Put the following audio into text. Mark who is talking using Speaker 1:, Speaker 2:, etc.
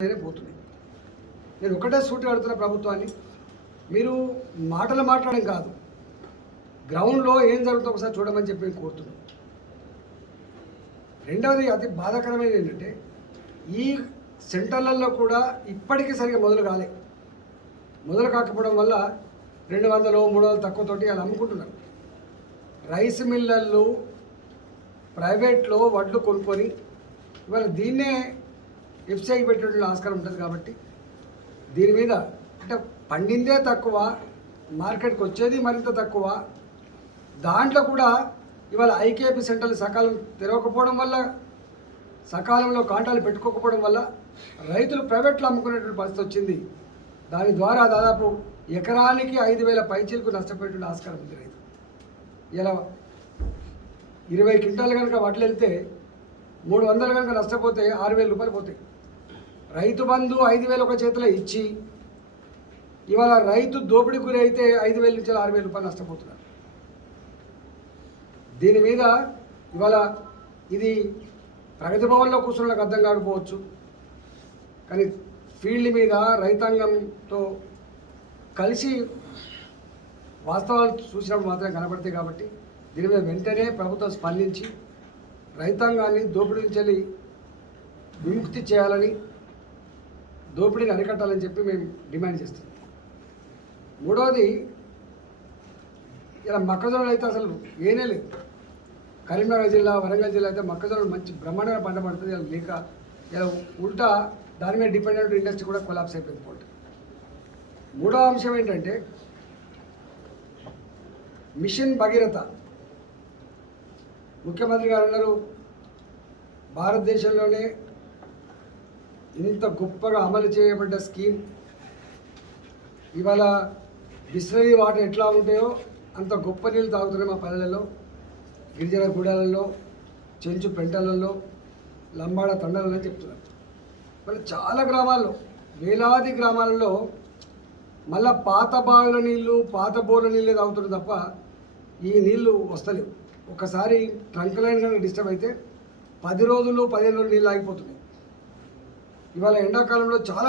Speaker 1: పోతుంది పోతున్నాయి. నేను ఒకటే సూటి అడుగుతున్న ప్రభుత్వాన్ని. మీరు మాటలు మాట్లాడడం కాదు గ్రౌండ్లో ఏం జరుగుతుందో ఒకసారి చూడమని చెప్పి నేను కోరుతున్నాను. రెండవది అతి బాధాకరమైనది ఏంటంటే ఈ సెంటర్లలో కూడా ఇప్పటికీ సరిగ్గా మొదలు కాలే. మొదలు కాకపోవడం వల్ల రెండు వందలు మూడు వందలు తక్కువతోటి వాళ్ళు అమ్ముకుంటున్నారు. రైస్ మిల్లర్లు ప్రైవేట్లో వడ్లు కొనుక్కొని ఇవాళ దీన్నే వెబ్సైట్ పెట్టేటువంటి ఆస్కారం ఉంటుంది కాబట్టి దీని మీద అంటే పండిందే తక్కువ మార్కెట్కి వచ్చేది మరింత తక్కువ. దాంట్లో కూడా ఇవాళ ఐకేపీ సెంటర్లు సకాలం తెరవకపోవడం వల్ల సకాలంలో కాంటాలు పెట్టుకోకపోవడం వల్ల రైతులు ప్రైవేట్లో అమ్ముకునేటువంటి పరిస్థితి వచ్చింది. దాని ద్వారా దాదాపు ఎకరానికి ఐదు వేల పైచీలకు నష్టపోయేటువంటి ఆస్కారం ఉంది రైతు. ఇలా ఇరవై క్వింటాలు కనుక వడ్లు వెళ్తే మూడు వందలు కనుక నష్టపోతే ఆరు వేల రూపాయలు పోతాయి. రైతు బంధు ఐదు వేలు ఒక చేతిలో ఇచ్చి ఇవాళ రైతు దోపిడీ గురి అయితే ఐదు వేల నుంచి ఆరు వేల రూపాయలు నష్టపోతున్నారు. దీని మీద ఇవాళ ఇది ప్రగతి భవన్లో కూర్చున్న వాళ్ళకి అర్థం కాకపోవచ్చు. కానీ ఫీల్డ్ మీద రైతాంగంతో కలిసి వాస్తవాలు చూసినప్పుడు మాత్రమే కనబడతాయి కాబట్టి దీని మీద వెంటనే ప్రభుత్వం స్పందించి రైతాంగాన్ని దోపిడీ నుంచి విముక్తి చేయాలని దోపిడీని అరికట్టాలని చెప్పి మేము డిమాండ్ చేస్తున్నాం. మూడవది ఇలా మొక్కజొన్నలు అయితే అసలు ఏనే లేదు. కరీంనగర్ జిల్లా వరంగల్ జిల్లా అయితే మొక్కజొన్నలు మంచి బ్రహ్మాండంగా పంట పడుతుంది. ఇలా లేక ఇలా ఉల్టా దాని మీద డిపెండెంట్ ఇండస్ట్రీ కూడా కొలాప్స్ అయిపోయింది పోటీ. మూడో అంశం ఏంటంటే మిషన్ భగీరథ. ముఖ్యమంత్రి గారు అన్నారు భారతదేశంలోనే ఇంత గొప్పగా అమలు చేయబడ్డ స్కీమ్ ఇవాళ బిస్లరీ వాటర్ ఎట్లా ఉంటాయో అంత గొప్ప నీళ్ళు తాగుతున్నాయి మా పల్లెలలో గిరిజన గూడాలలో చెంచు పెంటలలో లంబాడ తండలలో చెప్తున్నారు. మళ్ళీ చాలా గ్రామాల్లో వేలాది గ్రామాలలో మళ్ళా పాత బావిల నీళ్ళు పాత బోర్ల నీళ్ళే తాగుతుంది తప్ప ఈ నీళ్ళు వస్తలేవు. ఒకసారి ట్రంక్ లైన్ కనుక డిస్టర్బ్ అయితే పది రోజులు పదిహేను రోజులు నీళ్ళు ఆగిపోతున్నాయి. ఇవాళ ఎండాకాలంలో చాలా